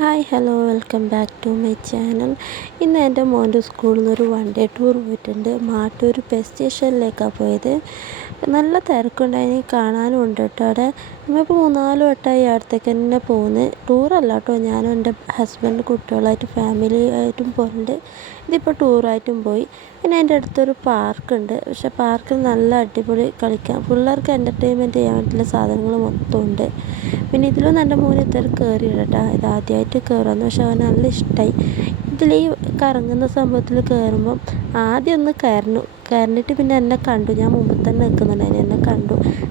Hi hello welcome back to my channel. ഇന്ന് എൻ്റെ മോൻ്റെ സ്കൂളിൽ നിന്ന് ഒരു വൺ ഡേ ടൂർ പോയിട്ടുണ്ട്. മാട്ടൂർ ബസ് സ്റ്റേഷനിലേക്കാണ് പോയത്. നല്ല തിരക്കുണ്ടായി, കാണാനും ഉണ്ട് കേട്ടോ. അവിടെ നമ്മളിപ്പോൾ 3-4 വട്ടമായി അടുത്തേക്ക് തന്നെ പോകുന്നത്. ടൂറല്ല കേട്ടോ, ഞാനും എൻ്റെ ഹസ്ബൻഡ് കുട്ടികളായിട്ട് ഫാമിലി ആയിട്ടും പോകുന്നുണ്ട്. ഇതിപ്പോൾ ടൂറായിട്ടും പോയി. പിന്നെ അതിൻ്റെ അടുത്തൊരു പാർക്കുണ്ട്. പക്ഷേ പാർക്കിൽ നല്ല അടിപൊളി കളിക്കാം, പിള്ളേർക്ക് എൻ്റർടൈൻമെൻറ്റ് ചെയ്യാൻ പറ്റുന്ന സാധനങ്ങൾ മൊത്തം ഉണ്ട്. പിന്നെ ഇതിലൊന്നും എൻ്റെ മോന് ഇതുവരെ കയറിയില്ല കേട്ടോ, ഇതാദ്യമായിട്ട് കയറുന്നു. പക്ഷെ അവന് നല്ല ഇഷ്ടമായി. ഇതിൽ ഈ കറങ്ങുന്ന സംഭവത്തിൽ കയറുമ്പം ആദ്യം ഒന്ന് കയറിയിട്ട് പിന്നെ എന്നെ കണ്ടു. ഞാൻ മുമ്പിൽ തന്നെ നിൽക്കുന്നുണ്ടായിരുന്നു. എന്നെ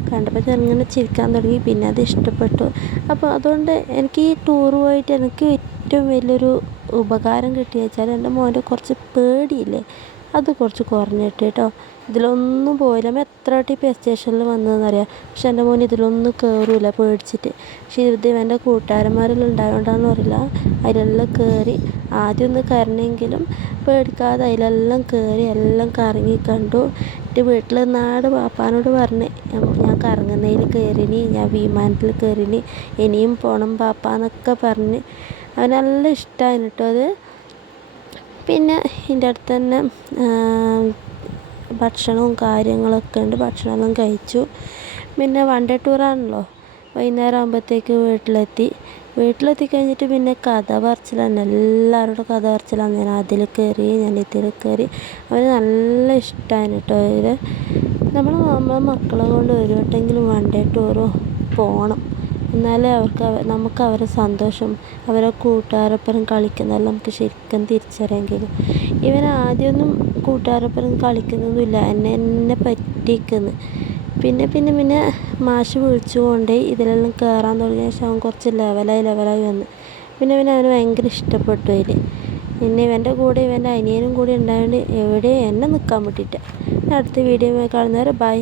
കണ്ടപ്പോൾ ചെറുങ്ങനെ ചിരിക്കാൻ തുടങ്ങി. പിന്നെ അത് ഇഷ്ടപ്പെട്ടു. അപ്പോൾ അതുകൊണ്ട് എനിക്ക് ഈ ടൂർ പോയിട്ട് എനിക്ക് ഏറ്റവും വലിയൊരു ഉപകാരം കിട്ടിയ വെച്ചാൽ എൻ്റെ മോൻ്റെ കുറച്ച് പേടിയില്ലേ, അത് കുറച്ച് കുറഞ്ഞിട്ട് കേട്ടോ. ഇതിലൊന്നും പോയില്ല. നമ്മൾ എത്ര വട്ടം ഈ ബസ് സ്റ്റേഷനിൽ വന്നതെന്നറിയാം, പക്ഷെ എൻ്റെ മോൻ ഇതിലൊന്നും കയറില്ല പേടിച്ചിട്ട്. പക്ഷേ ഇത് എൻ്റെ കൂട്ടുകാരന്മാരെല്ലാം ഉണ്ടായതുകൊണ്ടാണെന്ന് അറിയില്ല, അതിലെല്ലാം കയറി. ആദ്യം ഒന്ന് കയറണമെങ്കിലും പേടിക്കാതെ അതിലെല്ലാം കയറി എല്ലാം കറങ്ങി കണ്ടു. എൻ്റെ വീട്ടിൽ നാട് പാപ്പാനോട് പറഞ്ഞ് ഞാൻ കറങ്ങുന്നതിൽ കയറിനി, ഞാൻ വിമാനത്തിൽ കയറിനി, ഇനിയും പോകണം പാപ്പാന്നൊക്കെ പറഞ്ഞ്. അവന് നല്ല ഇഷ്ടമായി കേട്ടോ അത്. പിന്നെ ഇതിൻ്റെ അടുത്ത് തന്നെ ഭക്ഷണവും കാര്യങ്ങളൊക്കെ ഉണ്ട്. ഭക്ഷണമെല്ലാം കഴിച്ചു. പിന്നെ വൺ ഡേ ടൂറാണല്ലോ, വൈകുന്നേരം ആകുമ്പോഴത്തേക്ക് വീട്ടിലെത്തി കഴിഞ്ഞിട്ട് പിന്നെ കഥ പറച്ചിലാണ്, എല്ലാവരോടും കഥ പറച്ചിലാണ്. ഞാൻ അതിൽ കയറി, ഞാൻ ഇതിൽ കയറി. അവന് നല്ല ഇഷ്ടമാണ് കേട്ടോ. ഇതിൽ നമ്മളെ മക്കളെ കൊണ്ട് ഒരു വട്ടമെങ്കിലും വൺ ഡേ ടൂറ് പോകണം, എന്നാലേ നമുക്ക് അവരെ സന്തോഷം, അവരെ കൂട്ടുകാരൊപ്പം കളിക്കുന്നതെല്ലാം നമുക്ക് ശരിക്കും തിരിച്ചറിയാൻ കഴിയും. ഇവൻ ആദ്യമൊന്നും കൂട്ടുകാരൊപ്പം കളിക്കുന്നൊന്നുമില്ല, എന്നെ പറ്റിക്കുന്നു. പിന്നെ മാഷ് വിളിച്ചുകൊണ്ട് ഇതിലെല്ലാം കയറാൻ തുടങ്ങിയ ശേഷം അവൻ കുറച്ച് ലെവലായി വന്ന്. പിന്നെ അവന് ഭയങ്കര ഇഷ്ടപ്പെട്ടു അതിൽ. പിന്നെ ഇവൻ്റെ കൂടെ ഇവൻ്റെ അനിയനും കൂടി ഉണ്ടായതുകൊണ്ട് എവിടെയും എന്നെ നിൽക്കാൻ പറ്റിയിട്ട്. അടുത്ത വീഡിയോ കാണുന്നവരെ ബൈ.